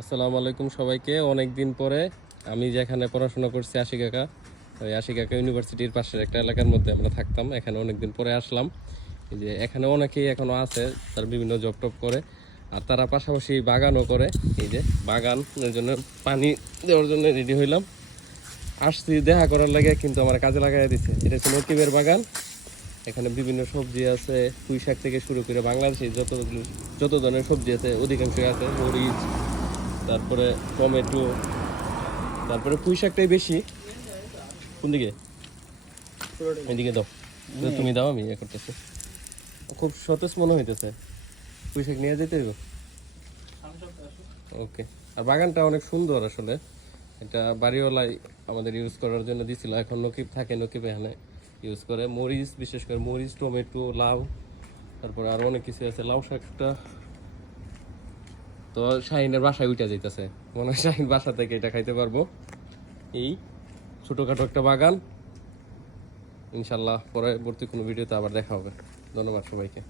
আসসালামু আলাইকুম সবাইকে। অনেক দিন পরে আমি যেখানে পড়াশোনা করছি আশি কাকা, ওই আশি কাকা ইউনিভার্সিটির পাশের একটা এলাকার মধ্যে আমরা থাকতাম। এখানে অনেক দিন পরে আসলাম। এই যে এখানে অনেকেই এখনও আছে, তার বিভিন্ন জব টপ করে, আর তারা পাশাপাশি বাগানও করে। এই যে বাগানের জন্য পানি দেওয়ার জন্য রেডি হইলাম। আসছি দেখা করার লাগে, কিন্তু আমার কাজে লাগাই দিছে। এটা হচ্ছে নকিবের বাগান। এখানে বিভিন্ন সবজি আছে পুঁই শাক থেকে শুরু করে বাংলাদেশে যত যত ধরনের সবজি আছে, অধিকাংশই আছে, মরিচ তারপরে টমেটো, তারপরে পুঁই শাকটাই বেশি। কোন দিকে? এদিকে দাও। তুমি দাও আমি ইয়ে করতেছি। খুব সতেজ মনে হইতেছে। পুঁই শাক নিয়ে যেতে ওকে আর বাগানটা অনেক সুন্দর আসলে। এটা বাড়িওয়ালাই আমাদের ইউজ করার জন্য দিছিল। এখন নকিব থাকে, নকিব এখানে ইউজ করে। মরিচ, বিশেষ করে মরিচ, টমেটো, লাউ, তারপরে আরও অনেক কিছু আছে। লাউ শাকটা তো শাহিনের বাসায় উঠে যাইতেছে। মনে হয় শাহিন বাসা থেকে এটা খাইতে পারব। এই ছোটোখাটো একটা বাগান। ইনশাল্লাহ পরবর্তী কোনো ভিডিওতে আবার দেখা হবে। ধন্যবাদ সবাইকে।